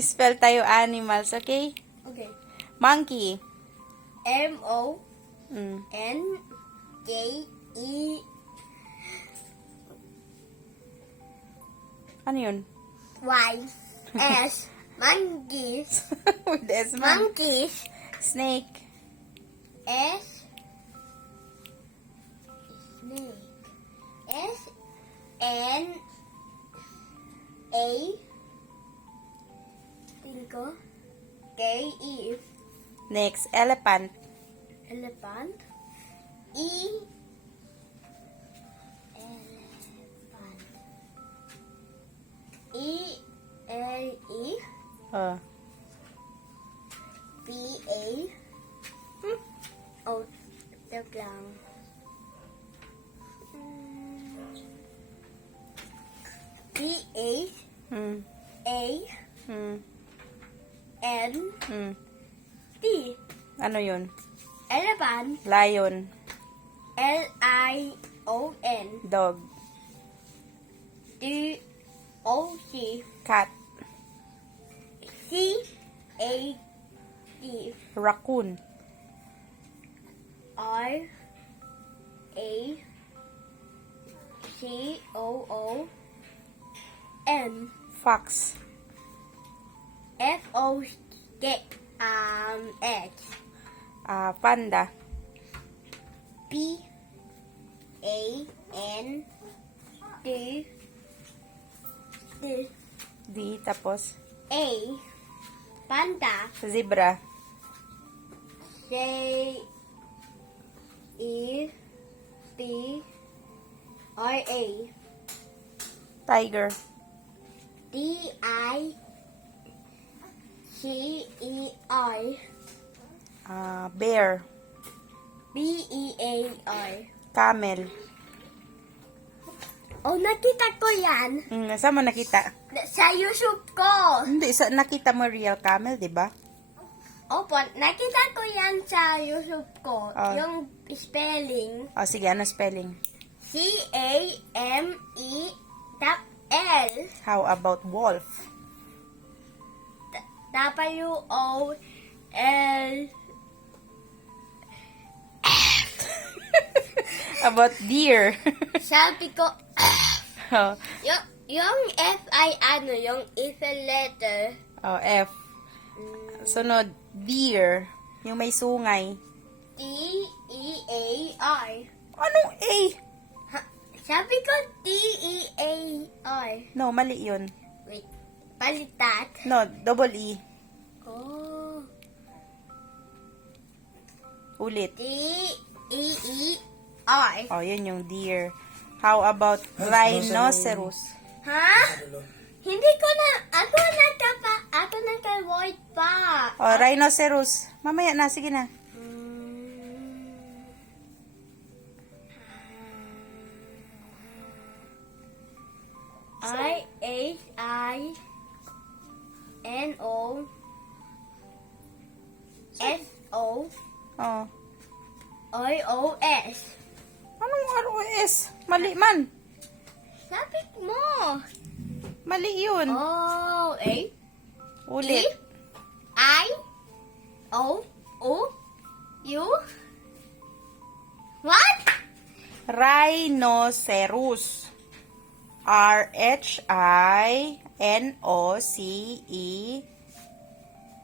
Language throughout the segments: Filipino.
Spell tayo animals, okay? Okay. Monkey. M-O-N-K-E. Ano yun? Y-S. Monkeys. With S man. Monkeys. Snake. S. Snake. S-N-A. Tingko. K-E. Next, elephant. Elephant. E. Elephant. E-L-E. Oh. P-A. Oh, joke lang. P-A. Hmm. A. Hmm. N. Hmm. T. Ano yun? Elephant. Lion. L-I-O-N. Dog. D-O-C. Cat. C-A-T. Raccoon. R-A-C-O-O-N. Fox. F-O-X. Panda. P-A-N-D. D. Tapos, A. Panda. zebra. J. E. B. R. A. Tiger. D. I. C. E. R. Bear. B. E. A. R. Camel. Oh, nakita ko yan. Saan mo nakita? Sa YouTube ko. Hindi, nakita mo real camel, di ba? Opo, nakita ko yan sa YouTube ko. Oh. Yung spelling. O, sige, ano spelling? C-A-M-E-L. How about wolf? W-O-L. About deer. Sabi ko, Oh, yung F ay ano, yung evil letter. F. Sunod, deer. Yung may sungay. D-E-A-R. Anong A? Sabi ko D-E-A-R. No, mali yun. Wait, palitat. No, double E. Oh. Ulit. D-E-E-R. Oh, yun yung deer. How about rhinoceros? Ha? Hindi ko na, ako naka-word pa. Oh, rhinoceros. Mamaya na, sige na. R-H-I-N-O-S-O Oh. I-O-S. Anong ROS? Mali man. Sabi mo. Mali yun. O-A. Ulit. I-O-O-U. What? Rhinoceros.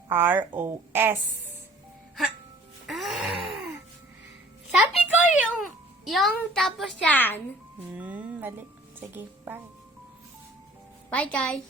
R-H-I-N-O-C-E-R-O-S. Sabi ko yung tapos yan. Mali. Sige, bye. Bye guys.